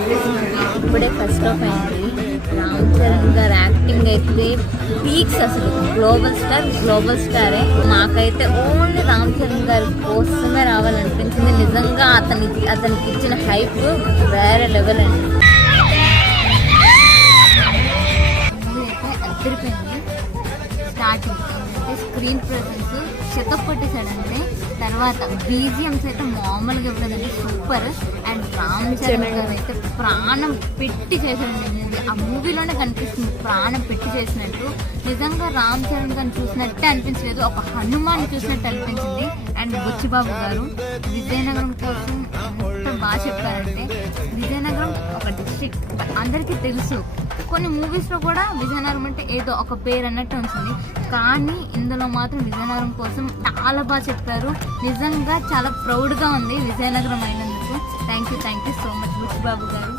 అనిపిస్తుంది. ఇప్పుడే first of అయింది. రామ్ చరణ్ గారు యాక్టింగ్ అయితే పీక్స్, అసలు గ్లోబల్ స్టారే. మాకైతే ఓన్లీ రామ్ చరణ్ గారి కోసమే రావాలనిపించింది. నిజంగా అతనికి ఇచ్చిన హైప్ వేరే లెవెల్ అండి. మూవీ అయితే అద్దరిపోయింది. స్టార్టింగ్ ఏంటంటే స్క్రీన్ ప్రెజెన్స్ చెకప్ కొట్టేశాడంటే, తర్వాత బీజిఎంస్ అయితే మామూలుగా ఇవ్వలేదండి, సూపర్. అండ్ రామ్ చరణ్ గారు అయితే ప్రాణం పెట్టి చేశాడండి. ఆ మూవీలోనే కనిపిస్తుంది ప్రాణం పెట్టి చేసినట్టు. నిజంగా రామ్ చరణ్ గారిని చూసినట్టే అనిపించలేదు, ఒక హనుమాన్ చూసినట్టు అనిపించింది. అండ్ బుచ్చిబాబు గారు విజయనగరం కోసం ఎంత బాగా చెప్పారంటే, విజయనగరం ఒక డిస్ట్రిక్ట్ అందరికీ తెలుసు. కొన్ని మూవీస్లో కూడా విజయనగరం అంటే ఏదో ఒక పేరు అన్నట్టు ఉంటుంది, కానీ ఇందులో మాత్రం విజయనగరం కోసం చాలా బాగా చెప్పారు. నిజంగా చాలా ప్రౌడ్గా ఉంది విజయనగరం అయినందుకు. Thank you so much Buchibabu గారు.